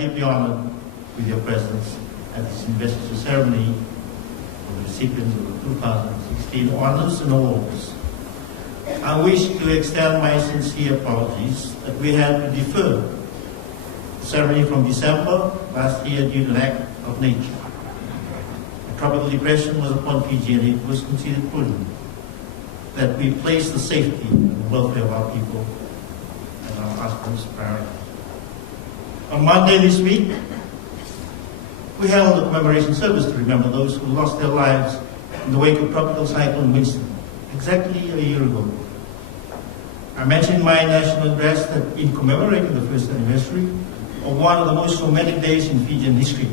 deeply honored with your presence at this investiture ceremony for the recipients of the 2016 honors and awards. I wish to extend my sincere apologies that we had to defer the ceremony from December last year due to an act of nature. A tropical depression was upon Fiji, and it was considered prudent that we place the safety and the welfare of our people as our utmost priority. On Monday this week, we held a commemoration service to remember those who lost their lives in the wake of Tropical Cyclone Winston, exactly a year ago. I mentioned in my national address that in commemorating the first anniversary of one of the most traumatic days in Fijian history,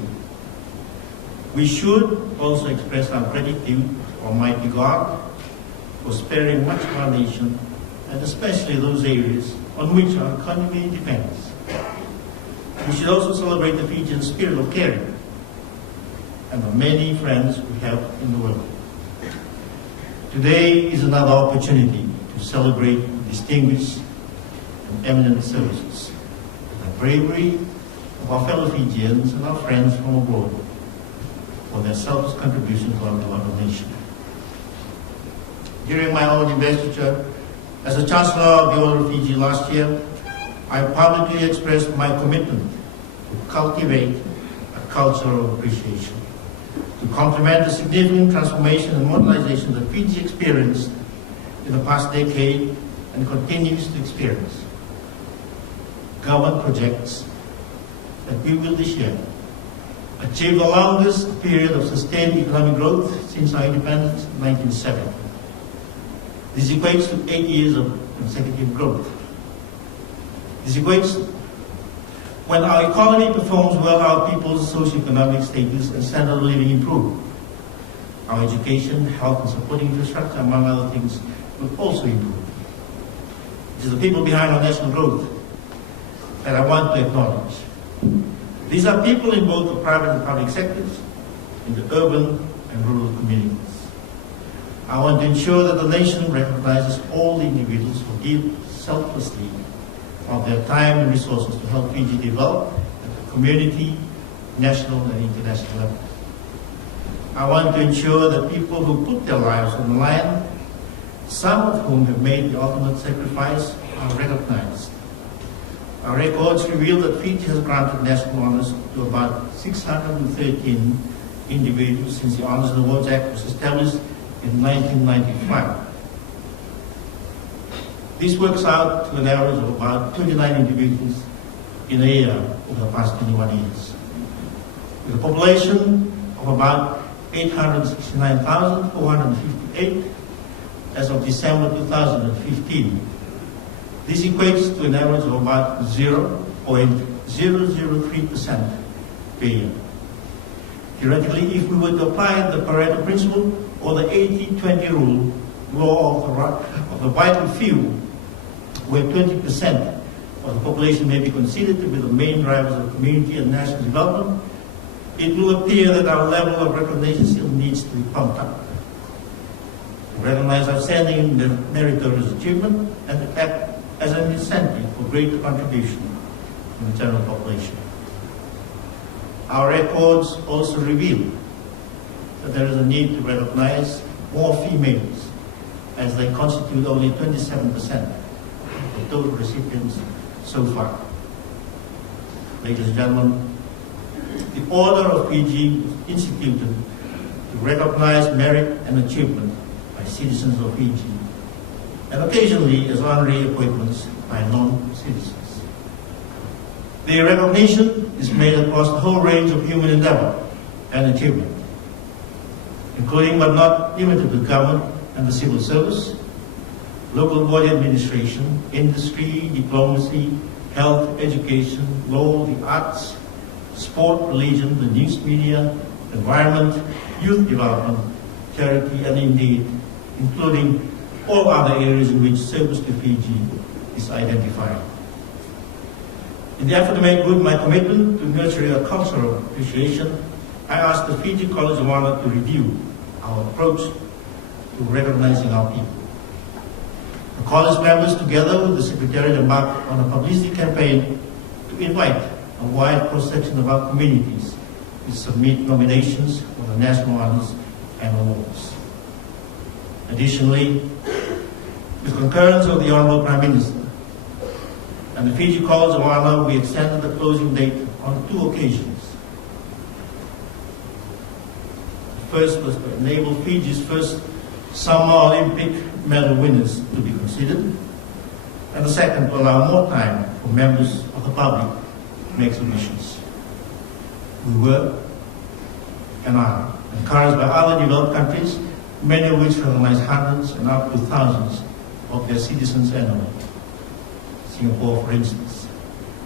we should also express our gratitude to Almighty God for sparing much of our nation, and especially those areas on which our economy depends. We should also celebrate the Fijian spirit of caring and the many friends we have in the world. Today is another opportunity to celebrate distinguished and eminent services, the bravery of our fellow Fijians and our friends from abroad for their selfless contribution to our beloved nation. During my own investiture as the Chancellor of the Order of Fiji last year, I publicly expressed my commitment to cultivate a culture of appreciation, to complement the significant transformation and modernization that Fiji experienced in the past decade and continues to experience. Government projects that we will this year achieve the longest period of sustained economic growth since our independence in 1970. This equates to 8 years of consecutive growth. This equates when our economy performs well, our people's socioeconomic status and standard of living improve. Our education, health, and supporting infrastructure, among other things, will also improve. It is the people behind our national growth that I want to acknowledge. These are people in both the private and public sectors, in the urban and rural communities. I want to ensure that the nation recognizes all the individuals who give selflessly of their time and resources to help Fiji develop at the community, national and international level. I want to ensure that people who put their lives on the line, some of whom have made the ultimate sacrifice, are recognized. Our records reveal that Fiji has granted national honors to about 613 individuals since the Honors and Awards Act was established in 1995. This works out to an average of about 29 individuals in a year over the past 21 years. With a population of about 869,458 as of December 2015, this equates to an average of about 0.003% per year. Theoretically, if we were to apply the Pareto principle or the 80-20 rule, law of the vital few, where 20% of the population may be considered to be the main drivers of community and national development, it will appear that our level of recognition still needs to be pumped up. To recognize outstanding meritorious achievement and act as an incentive for greater contribution from the general population. Our records also reveal that there is a need to recognize more females, as they constitute only 27% of total recipients so far. Ladies and gentlemen, the Order of Fiji was instituted to recognize merit and achievement by citizens of Fiji, and occasionally as honorary appointments by non-citizens. The recognition is made across the whole range of human endeavor and achievement, including but not limited to government and the civil service, local body administration, industry, diplomacy, health, education, law, the arts, sport, religion, the news media, environment, youth development, charity, and indeed, including all other areas in which service to Fiji is identified. In the effort to make good my commitment to nurturing a culture of appreciation, I asked the Fiji College of Honor to review our approach to recognizing our people. The college members, together with the Secretariat, embarked on a publicity campaign to invite a wide cross-section of our communities to submit nominations for the national honors and awards. Additionally, with concurrence of the Honourable Prime Minister and the Fiji Calls of Honor, we extended the closing date on 2 occasions. The first was to enable Fiji's first Summer Olympic medal winners to be considered, and the second to allow more time for members of the public to make submissions. We were and are encouraged by other developed countries, many of which recognize hundreds and up to thousands of their citizens annually. Singapore, for instance,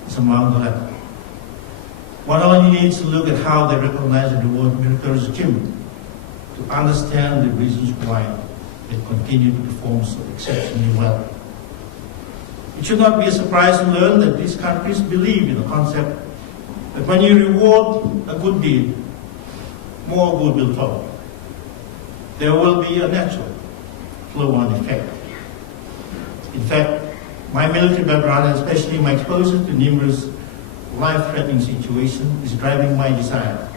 is among the latter. One only needs to look at how they recognize and reward meritorious achievement to understand the reasons why they continue to perform so exceptionally well. It should not be a surprise to learn that these countries believe in the concept that when you reward a good deed, more good will follow. There will be a natural flow-on effect. In fact, my military background, and especially my exposure to numerous life-threatening situations, is driving my desire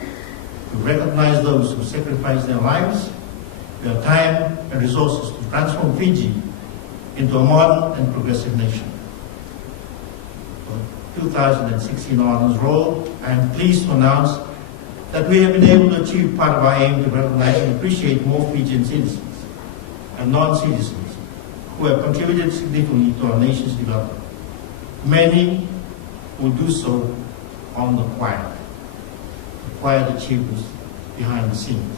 to recognize those who sacrifice their lives, their time and resources to transform Fiji into a modern and progressive nation. For 2016 Honours Roll, I am pleased to announce that we have been able to achieve part of our aim to recognize and appreciate more Fijian citizens and non-citizens who have contributed significantly to our nation's development. Many will do so on the quiet achievements behind the scenes.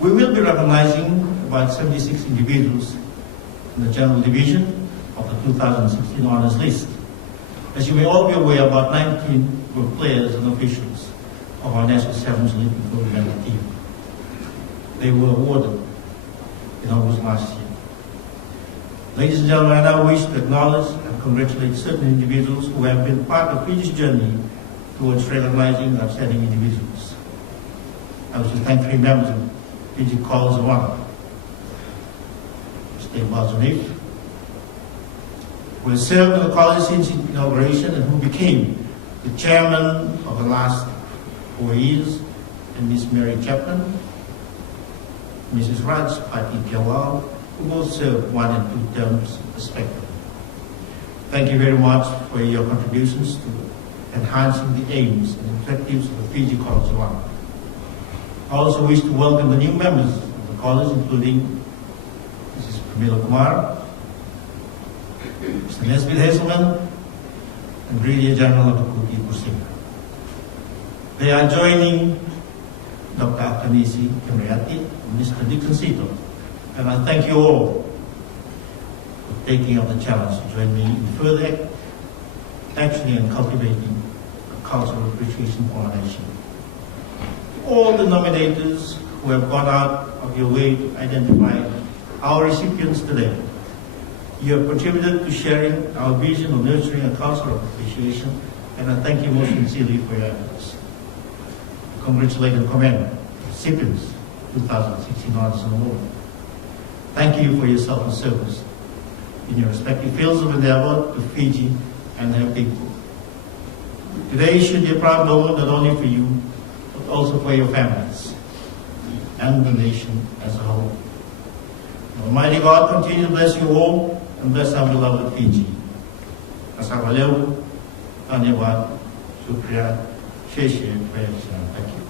We will be recognizing about 76 individuals in the General Division of the 2016 Honours List. As you may all be aware, about 19 were players and officials of our National Sevens Olympic gold medal team. They were awarded in August last year. Ladies and gentlemen, I now wish to acknowledge and congratulate certain individuals who have been part of Fiji's journey towards recognizing outstanding individuals. I wish to thank 3 members of Fiji Calls of Honor: Mr. Balzonif, who has served in the college since inauguration and who became the chairman of the last 4 years, and Ms. Mary Chapman, Mrs. Raj Pati Kewal, who both served 1 and 2 terms respectively. Thank you very much for your contributions to enhancing the aims and objectives of the Fiji College of Honor. I also wish to welcome the new members of the college, including Mrs. Pramila Kumar, Mr. Nesbitt Hazelman, and Brigadier General Akuti Kusinga. They are joining Dr. Akanisi Kemriati and Mr. Dixon Sito, and I thank you all for taking up the challenge to join me in further actually and cultivating a cultural appreciation for our nation. All the nominators who have gone out of your way to identify our recipients today, you have contributed to sharing our vision of nurturing a culture of appreciation, and I thank you most sincerely for your efforts. I congratulate and commend recipients 2016 Honours Award. Thank you for your selfless service in your respective fields of endeavor to Fiji and their people. Today should be a proud moment not only for you, but also for your families and the nation as a whole. Almighty God continue to bless you all and bless our beloved Fiji. Asalamu alaikum, Dhanyavad, Shukriya, Sheshe, Thank you.